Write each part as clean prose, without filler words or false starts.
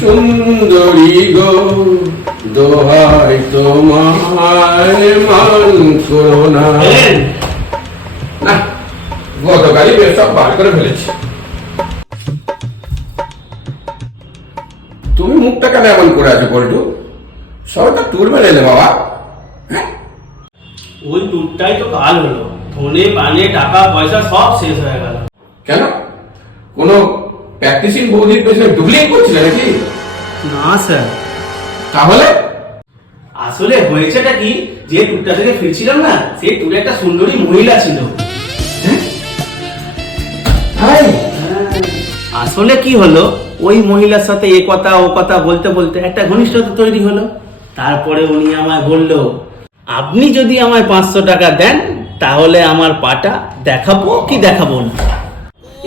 সুন্দরী গো দোহাই তোমায় মান করো না। না, গতকালই বেশ সব বার করে ফেলেছি। তুমি মুখটা কেন এমন করে আছো পল্টু? সবাই তো ট্যুর বেড়েলে বাবা। ওই ট্যুরটাই তো কাল হলো, ধনে পানে টাকা পয়সা সব শেষ হয়ে গেল। কেন, কোনো প্র্যাকটিসিং বৌদির পেছনে ডুবলিং করছিলে নাকি? না স্যার, তাহলে আসলে হয়েছেটা কি, যে ট্যুরটা থেকে ফিরছিলাম না, সেই ট্যুরে একটা সুন্দরী মহিলা ছিল। তাই? আসলে কি হলো, ওই মহিলার সাথে এ কথা ও কথা বলতে বলতে একটা ঘনিষ্ঠতা তৈরি হলো। তারপরে উনি আমায় বলল, আপনি যদি আমায় 500 টাকা দেন তাহলে আমার পাটা দেখাবো কি দেখাবো না।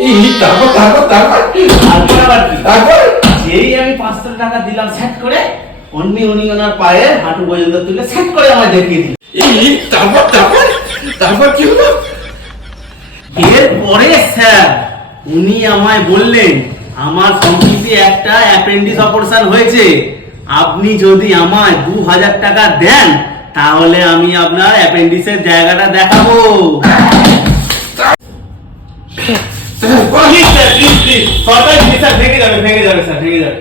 এই তারপর তারপর তারপর তারপর আবার কি, তারপর যেই আমি 500 টাকা দিলাম সেট করে, উনি ওনার পায়ে হাঁটু পর্যন্ত তুলে সেট করে আমায় দেখিয়ে দিল। এই তারপর তারপর তারপর কি হলো? এরপরে স্যার উনি আমায় বললেন, আমার সম্প্রতি একটা অ্যাপেন্ডিক্স অপারেশন হয়েছে, আপনি যদি আমায় 2000 টাকা দেন তাহলে আমি আপনার অ্যাপেন্ডিক্সের জায়গাটা দেখাবো। প্লিজ স্যার, প্লিজ প্লিজ, ভেঙে যাবে স্যার, ভেঙে যাবে।